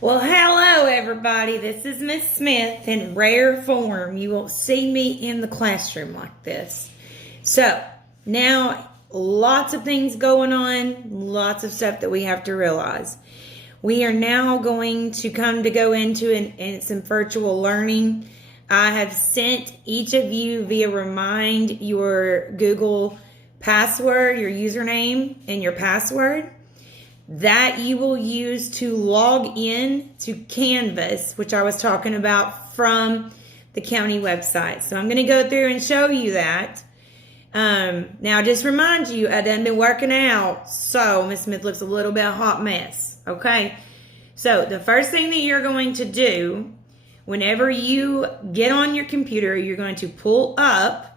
Well, hello everybody. This is Miss Smith in rare form. You won't see me in the classroom like this. So, now lots of things going on, lots of stuff that we have to realize. We are now going to go into some virtual learning. I have sent each of you via Remind your Google password, your username, and your password that you will use to log in to Canvas, which I was talking about from the county website. So I'm going to go through and show you that. Now, just remind you, I done been working out, so Miss Smith looks a little bit hot mess. Okay, so the first thing that you're going to do whenever you get on your computer, you're going to pull up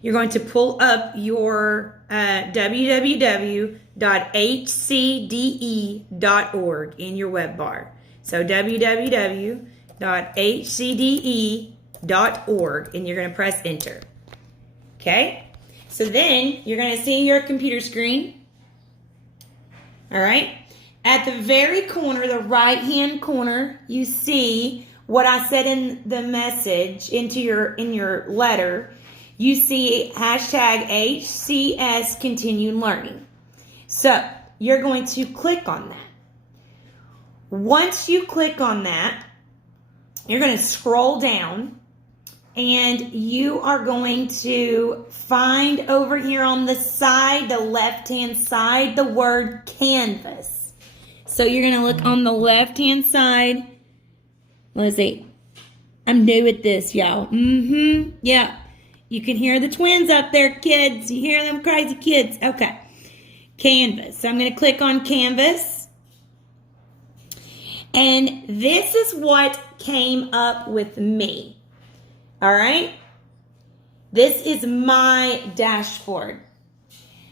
your www.hcde.org in your web bar. So www.hcde.org, and you're going to press enter. Okay? So then you're going to see your computer screen. All right? At the very corner, the right-hand corner, you see what I said in the message in your letter. You see hashtag HCS Continued Learning. So you're going to click on that. Once you click on that, you're going to scroll down and you are going to find over here on the side, the left-hand side, the word Canvas. So you're going to look on the left-hand side. Let's see. I'm new at this, y'all. Yeah. You can hear the twins up there, kids. You hear them crazy kids. Okay. Canvas. So I'm going to click on Canvas. And this is what came up with me. All right? This is my dashboard.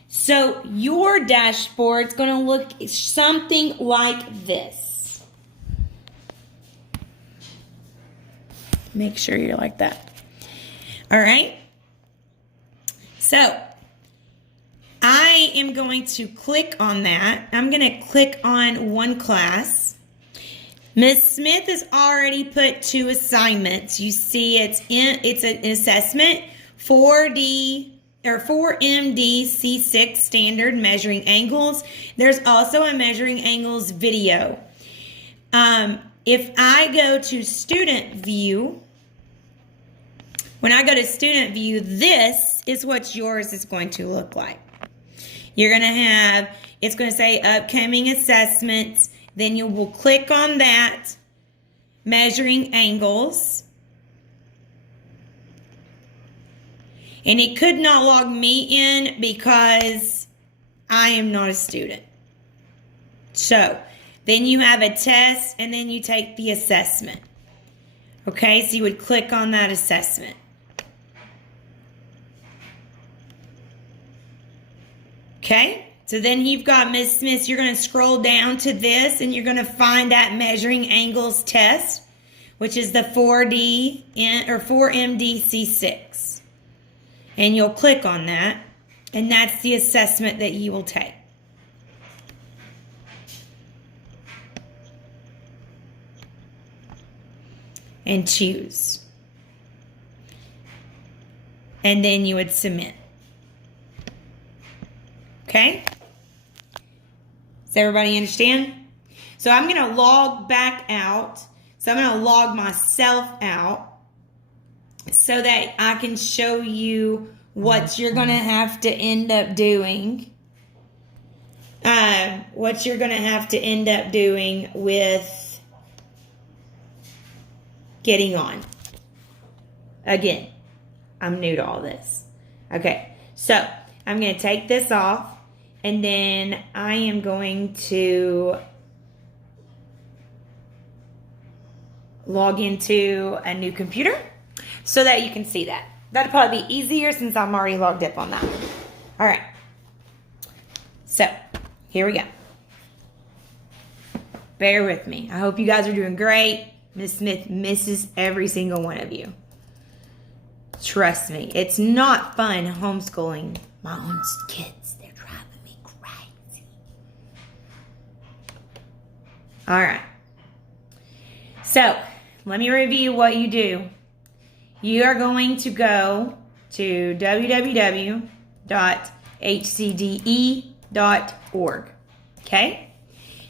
So your dashboard is going to look something like this. Make sure you're like that. All right? So, I am going to click on that. I'm going to click on one class. Miss Smith has already put 2 assignments. You see it's an assessment 4D or 4MD C6 standard measuring angles. There's also a measuring angles video. If I go to student view, when I go to student view, this is what yours is going to look like. You're going to have, it's going to say upcoming assessments. Then you will click on that, measuring angles. And it could not log me in because I am not a student. So, then you have a test and then you take the assessment. Okay, so you would click on that assessment. Okay, so then you've got Miss Smith. You're going to scroll down to this and you're going to find that measuring angles test, which is the 4D or 4MD C6. And you'll click on that, and that's the assessment that you will take. And choose. And then you would submit. Okay? Does everybody understand? So I'm going to log back out. So I'm going to log myself out so that I can show you what you're going to have to end up doing. What you're going to have to end up doing with getting on. Again, I'm new to all this. Okay, so I'm going to take this off. And then I am going to log into a new computer so that you can see that. That'll probably be easier since I'm already logged up on that. All right. So, here we go. Bear with me. I hope you guys are doing great. Miss Smith misses every single one of you. Trust me. It's not fun homeschooling my own kids. They're driving me crazy. All right. So let me review what you do. You are going to go to www.hcde.org. Okay?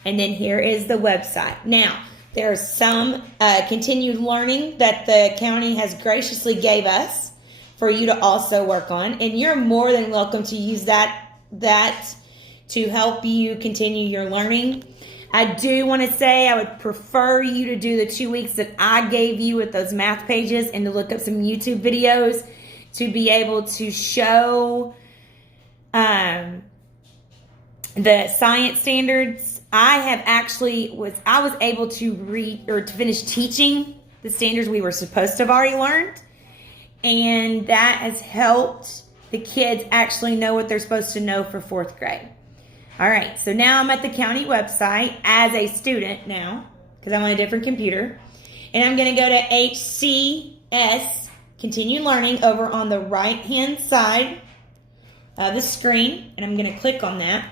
And then here is the website. Now, there's some continued learning that the county has graciously gave us for you to also work on. And you're more than welcome to use that to help you continue your learning. I do want to say I would prefer you to do the 2 weeks that I gave you with those math pages and to look up some YouTube videos to be able to show the science standards. I was able to read or to finish teaching the standards we were supposed to have already learned. And that has helped the kids actually know what they're supposed to know for 4th grade. All right, so now I'm at the county website as a student now because I'm on a different computer. And I'm going to go to HCS, Continue Learning, over on the right-hand side of the screen. And I'm going to click on that.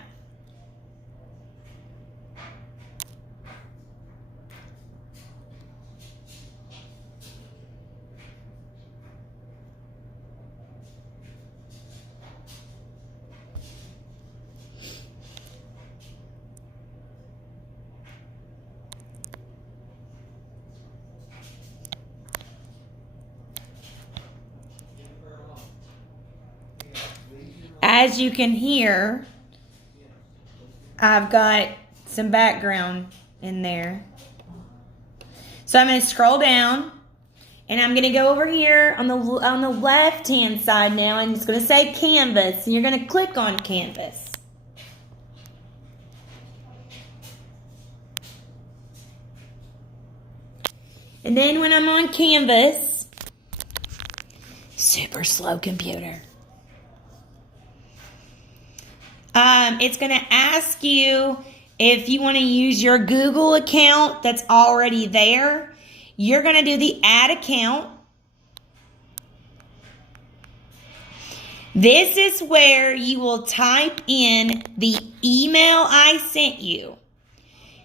As you can hear, I've got some background in there. So I'm going to scroll down, and I'm going to go over here on the left-hand side now, and it's going to say Canvas, and you're going to click on Canvas. And then when I'm on Canvas, super slow computer. It's going to ask you if you want to use your Google account that's already there. You're going to do the Add Account. This is where you will type in the email I sent you.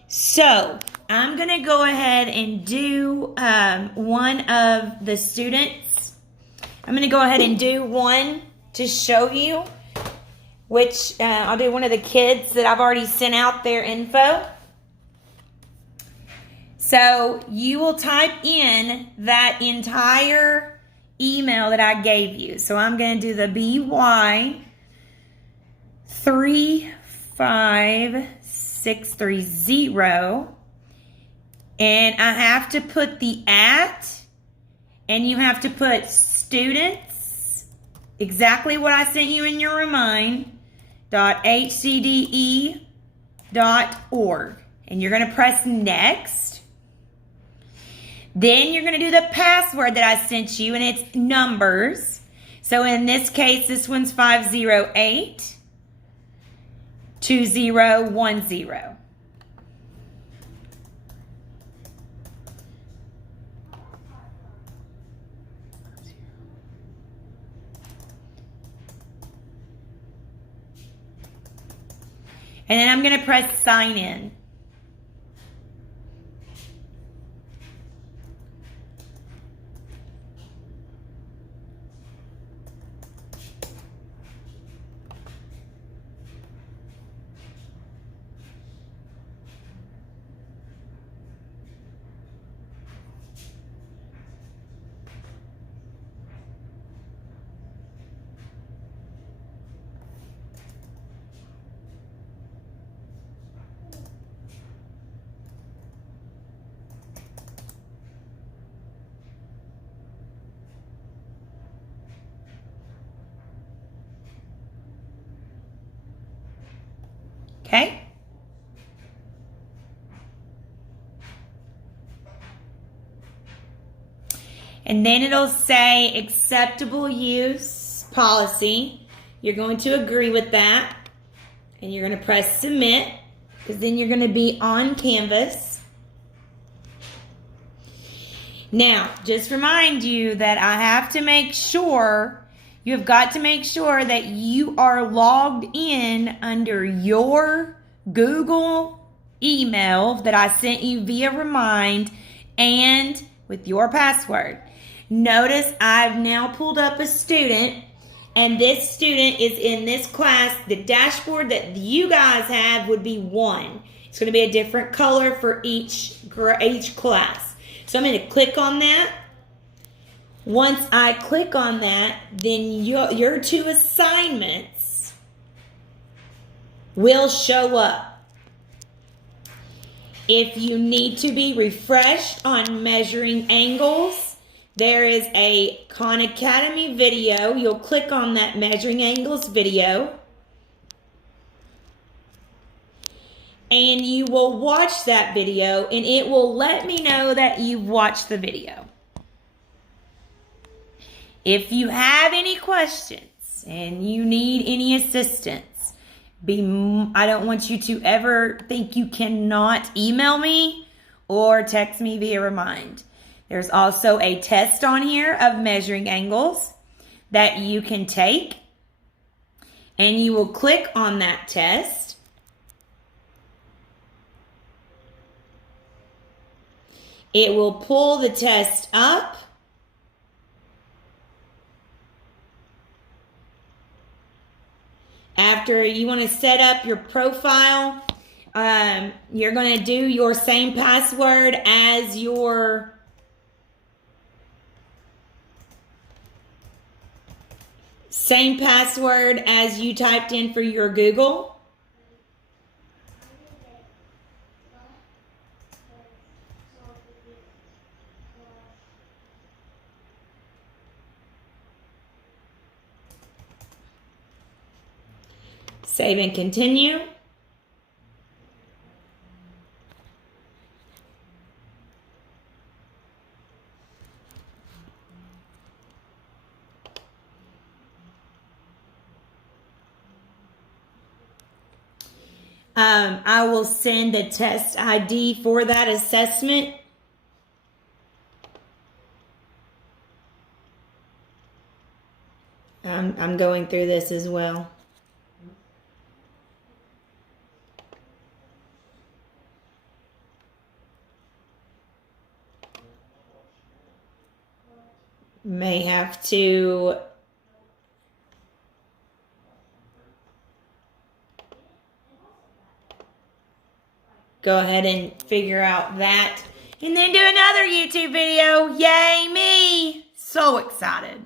So I'm going to go ahead and do one of the students. I'm going to go ahead and do one to show you. Which I'll do one of the kids that I've already sent out their info. So you will type in that entire email that I gave you. So I'm going to do the BY35630. And I have to put the @ and you have to put students, exactly what I sent you in your remind. .hcde.org, and you're going to press next. Then you're going to do the password that I sent you, and it's numbers. So in this case, this one's 508-2010. And then I'm going to press sign in. Okay? And then it'll say acceptable use policy. You're going to agree with that. And you're going to press submit, because then you're going to be on Canvas. Now, just remind you that I have to make sure, you have got to make sure that you are logged in under your Google email that I sent you via Remind and with your password. Notice I've now pulled up a student, and this student is in this class. The dashboard that you guys have would be 1. It's going to be a different color for each class. So I'm going to click on that. Once I click on that, then your 2 assignments will show up. If you need to be refreshed on measuring angles, there is a Khan Academy video. You'll click on that measuring angles video, and you will watch that video, and it will let me know that you've watched the video. If you have any questions and you need any assistance, I don't want you to ever think you cannot email me or text me via Remind. There's also a test on here of measuring angles that you can take, and you will click on that test. It will pull the test up. After you want to set up your profile, you're going to do your same password as you typed in for your Google. Save and continue. I will send the test ID for that assessment. I'm going through this as well. May have to go ahead and figure out that and then do another YouTube video. Yay me! So excited.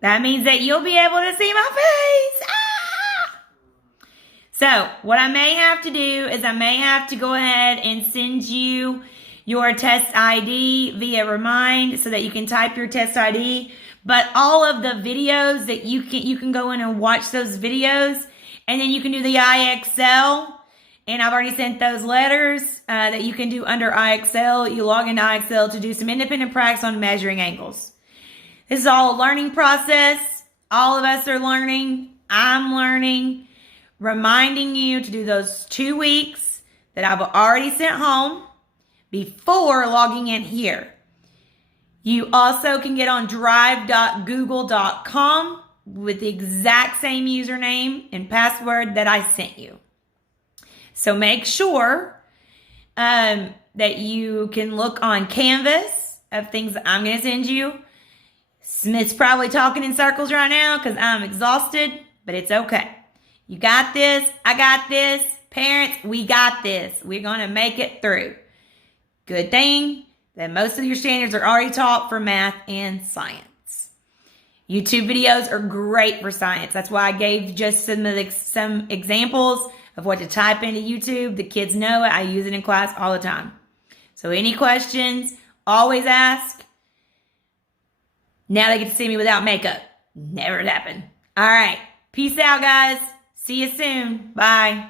That means that you'll be able to see my face. Ah! So what I may have to do is I may have to go ahead and send you your test ID via Remind so that you can type your test ID. But all of the videos that you can go in and watch those videos, and then you can do the IXL. And I've already sent those letters that you can do under IXL. You log into IXL to do some independent practice on measuring angles. This is all a learning process. All of us are learning. I'm learning. Reminding you to do those 2 weeks that I've already sent home before logging in here. You also can get on drive.google.com with the exact same username and password that I sent you. So make sure that you can look on Canvas of things that I'm going to send you. Smith's probably talking in circles right now because I'm exhausted, but it's okay. You got this. I got this. Parents, we got this. We're going to make it through. Good thing that most of your standards are already taught for math and science. YouTube videos are great for science. That's why I gave just some examples of what to type into YouTube. The kids know it. I use it in class all the time. So any questions, always ask. Now they get to see me without makeup. Never happened. All right. Peace out, guys. See you soon. Bye.